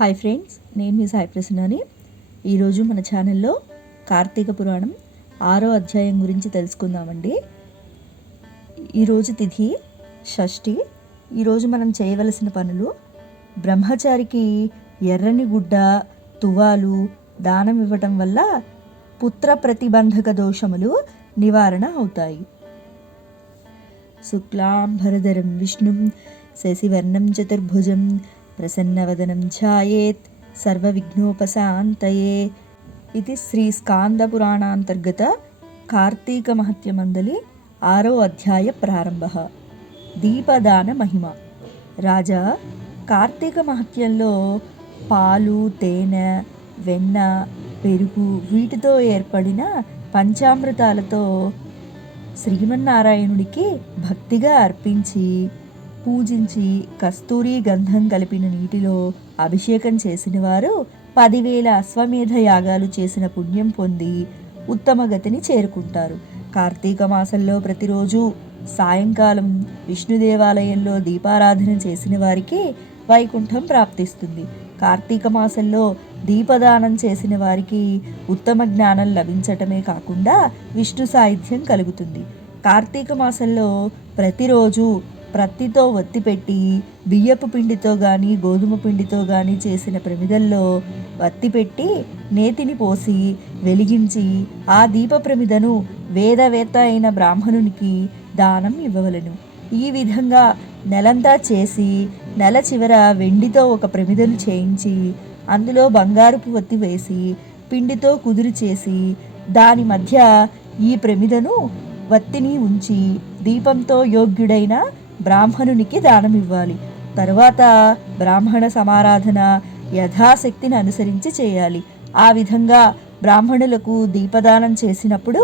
Hi friends, నేను మీ సాయి ప్రసన్నని. ఈరోజు మన ఛానల్లో కార్తీక పురాణం 6వ అధ్యాయం గురించి తెలుసుకుందామండి. ఈరోజు తిథి షష్ఠి. ఈరోజు మనం చేయవలసిన పనులు: బ్రహ్మచారికి ఎర్రని గుడ్డ, తువాలు దానం ఇవ్వటం వల్ల పుత్ర ప్రతిబంధక దోషములు నివారణ అవుతాయి. శుక్లాంబరధరం విష్ణుం శశివర్ణం చతుర్భుజం ప్రసన్నవదనం ఛాయేత్ సర్వవిఘ్నోపశాంతయే. ఇది శ్రీ స్కాంద పురాణాంతర్గత కార్తీక మహత్యమందలి 6వ అధ్యాయ ప్రారంభ. దీపదాన మహిమ. రాజా, కార్తీక మహత్యంలో పాలు, తేనె, వెన్న, పెరుగు వీటితో ఏర్పడిన పంచామృతాలతో శ్రీమన్నారాయణుడికి భక్తిగా అర్పించి పూజించి కస్తూరి గంధం కలిపిన నీటిలో అభిషేకం చేసిన వారు 10,000 అశ్వమేధ యాగాలు చేసిన పుణ్యం పొంది ఉత్తమ గతిని చేరుకుంటారు. కార్తీక మాసంలో ప్రతిరోజు సాయంకాలం విష్ణు దేవాలయంలో దీపారాధన చేసిన వారికి వైకుంఠం ప్రాప్తిస్తుంది. కార్తీక మాసంలో దీపదానం చేసిన వారికి ఉత్తమ జ్ఞానం లభించటమే కాకుండా విష్ణు సాయుధ్యం కలుగుతుంది. కార్తీక మాసంలో ప్రతిరోజు ప్రత్తితో ఒత్తి పెట్టి బియ్యపు పిండితో కానీ గోధుమ పిండితో కానీ చేసిన ప్రమిదల్లో వత్తి పెట్టి నేతిని పోసి వెలిగించి ఆ దీప ప్రమిదను వేదవేత్త అయిన బ్రాహ్మణునికి దానం ఇవ్వవలను. ఈ విధంగా నెలంతా చేసి నెల చివర వెండితో ఒక ప్రమిదను చేయించి అందులో బంగారుపు వత్తి వేసి పిండితో కుదురు చేసి దాని మధ్య ఈ ప్రమిదను వత్తిని ఉంచి దీపంతో యోగ్యుడైన బ్రాహ్మణునికి దానం ఇవ్వాలి. తరువాత బ్రాహ్మణ సమారాధన యథాశక్తిని అనుసరించి చేయాలి. ఆ విధంగా బ్రాహ్మణులకు దీపదానం చేసినప్పుడు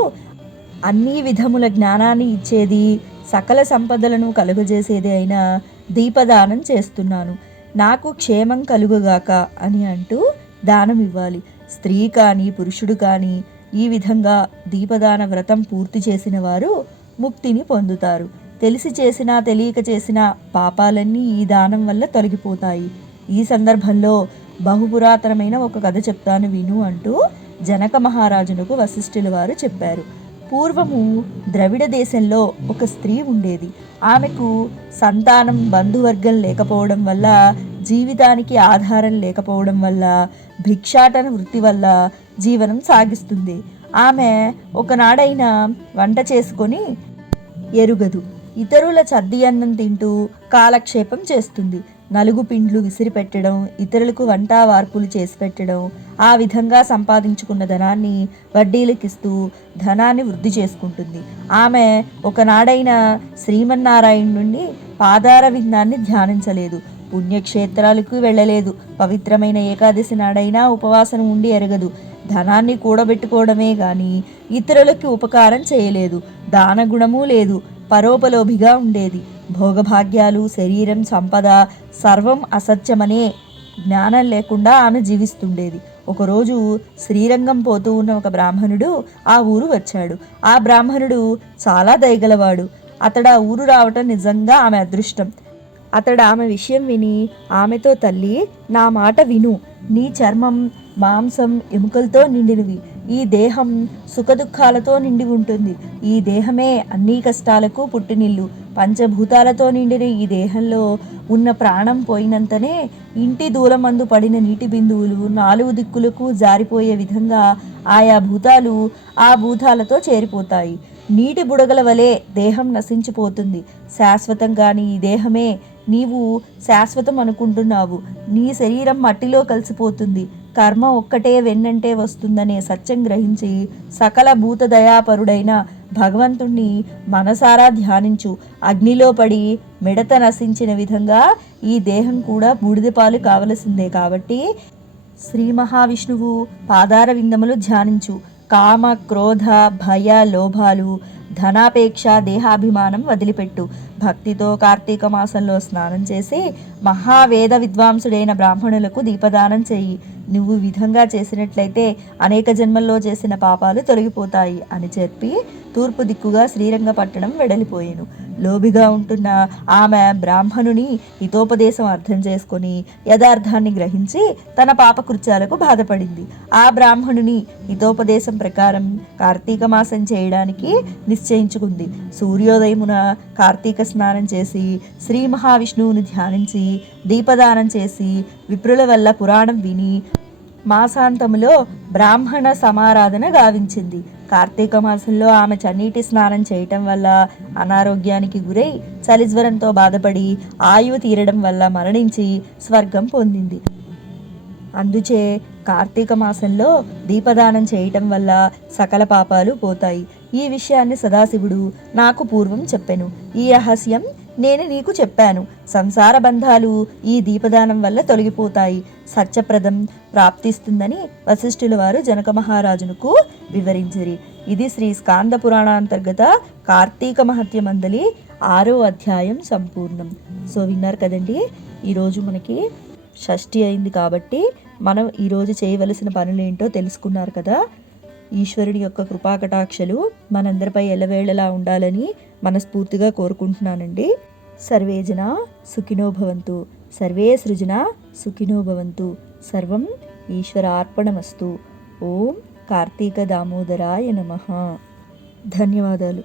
అన్ని విధముల జ్ఞానాన్ని ఇచ్చేది, సకల సంపదలను కలుగజేసేది అయిన దీపదానం చేస్తున్నాను, నాకు క్షేమం కలుగుగాక అని అంటూ దానం ఇవ్వాలి. స్త్రీ కానీ పురుషుడు కానీ ఈ విధంగా దీపదాన వ్రతం పూర్తి చేసిన వారు ముక్తిని పొందుతారు. తెలిసి చేసినా తెలియక చేసిన పాపాలన్నీ ఈ దానం వల్ల తొలగిపోతాయి. ఈ సందర్భంలో బహుపురాతనమైన ఒక కథ చెప్తాను విను అంటూ జనక మహారాజునకు వశిష్ఠుల వారు చెప్పారు. పూర్వము ద్రవిడ దేశంలో ఒక స్త్రీ ఉండేది. ఆమెకు సంతానం, బంధువర్గం లేకపోవడం వల్ల, జీవితానికి ఆధారం లేకపోవడం వల్ల, భిక్షాటన వృత్తి వల్ల జీవనం సాగిస్తుంది. ఆమె ఒకనాడైనా వంట చేసుకొని ఎరుగదు. ఇతరుల చద్ది అన్నం తింటూ కాలక్షేపం చేస్తుంది. నలుగు పిండ్లు విసిరిపెట్టడం, ఇతరులకు వంట వార్పులు చేసి పెట్టడం, ఆ విధంగా సంపాదించుకున్న ధనాన్ని వడ్డీలకిస్తూ ధనాన్ని వృద్ధి చేసుకుంటుంది. ఆమె ఒకనాడైనా శ్రీమన్నారాయణ నుండి పాదార విందాన్ని ధ్యానించలేదు, పుణ్యక్షేత్రాలకు వెళ్ళలేదు, పవిత్రమైన ఏకాదశి నాడైనా ఉపవాసం ఉండి ఎరగదు, ధనాన్ని కూడబెట్టుకోవడమే గాని ఇతరులకి ఉపకారం చేయలేదు, దానగుణము లేదు, పరోపలోభిగా ఉండేది. భోగభాగ్యాలు, శరీరం, సంపద సర్వం అసత్యమనే జ్ఞానం లేకుండా ఆమె జీవిస్తుండేది. ఒకరోజు శ్రీరంగం పోతూ ఉన్న ఒక బ్రాహ్మణుడు ఆ ఊరు వచ్చాడు. ఆ బ్రాహ్మణుడు చాలా దయగలవాడు. అతడు ఆ ఊరు రావటం నిజంగా ఆమె అదృష్టం. అతడు ఆమె విషయం విని ఆమెతో, తల్లి, నా మాట విను, నీ చర్మం, మాంసం, ఎముకలతో నిండినవి. ఈ దేహం సుఖదుఖాలతో నిండి ఉంటుంది. ఈ దేహమే అన్ని కష్టాలకు పుట్టినిల్లు. పంచభూతాలతో నిండిన ఈ దేహంలో ఉన్న ప్రాణం పోయినంతనే ఇంటి దూలమందు పడిన నీటి బిందువులు 4 దిక్కులకు జారిపోయే విధంగా ఆయా భూతాలు ఆ భూతాలతో చేరిపోతాయి. నీటి బుడగల వలె దేహం నశించిపోతుంది. శాశ్వతం కాని ఈ దేహమే నీవు శాశ్వతం అనుకుంటున్నావు. నీ శరీరం మట్టిలో కలిసిపోతుంది. కర్మ ఒక్కటే వెన్నంటే వస్తుందనే సత్యం గ్రహించి సకల భూత దయాపరుడైన భగవంతుణ్ణి మనసారా ధ్యానించు. అగ్నిలో పడి మిడత నశించిన విధంగా ఈ దేహం కూడా బూడిదపాలు కావలసిందే. కాబట్టి శ్రీ మహావిష్ణువు పాదార విందములు ధ్యానించు. కామ, క్రోధ, భయ, లోభాలు, ధనాపేక్ష, దేహాభిమానం వదిలిపెట్టు. భక్తితో కార్తీక మాసంలో స్నానం చేసి మహావేద విద్వాంసుడైన బ్రాహ్మణులకు దీపదానం చెయ్యి. నువ్వు విధంగా చేసినట్లయితే అనేక జన్మల్లో చేసిన పాపాలు తొలగిపోతాయి అని చెప్పి తూర్పు దిక్కుగా శ్రీరంగపట్టణం వెడలిపోయెను. లోబిగా ఉంటున్న ఆమె బ్రాహ్మణుని హితోపదేశం అర్థం చేసుకొని యథార్థాన్ని గ్రహించి తన పాపకృత్యాలకు బాధపడింది. ఆ బ్రాహ్మణుని హితోపదేశం ప్రకారం కార్తీక మాసం చేయడానికి నిశ్చయించుకుంది. సూర్యోదయమున కార్తీక స్నానం చేసి శ్రీ మహావిష్ణువుని ధ్యానించి దీపదానం చేసి విప్రుల వల్ల పురాణం విని మాసాంతములో బ్రాహ్మణ సమారాధన గావించింది. కార్తీక మాసంలో ఆమె చన్నీటి స్నానం చేయటం వల్ల అనారోగ్యానికి గురై చలిజ్వరంతో బాధపడి ఆయువు తీరడం వల్ల మరణించి స్వర్గం పొందింది. అందుచే కార్తీక మాసంలో దీపదానం చేయటం వల్ల సకల పాపాలు పోతాయి. ఈ విషయాన్ని సదాశివుడు నాకు పూర్వం చెప్పెను. ఈ రహస్యం నేను నీకు చెప్పాను. సంసార బంధాలు ఈ దీపదానం వల్ల తొలగిపోతాయి, సత్యప్రదం ప్రాప్తిస్తుందని వశిష్ఠుల వారు జనక మహారాజునకు వివరించిరి. ఇది శ్రీ స్కాంద పురాణాంతర్గత కార్తీక మహత్యమందలి 6వ అధ్యాయం సంపూర్ణం. సో విన్నారు కదండి. ఈరోజు మనకి షష్ఠి అయింది కాబట్టి మనం ఈరోజు చేయవలసిన పనులేంటో తెలుసుకున్నారు కదా. ఈశ్వరుడి యొక్క కృపాకటాక్షలు మనందరిపై ఎల్లవేళలా ఉండాలని మనస్ఫూర్తిగా కోరుకుంటున్నానండి. సర్వే జనా సుఖినో భవంతు, సర్వే సృజనా సుఖినో భవంతు, సర్వం ఈశ్వరార్పణమస్తు. ఓం కార్తీక దామోదరాయ నమః. ధన్యవాదాలు.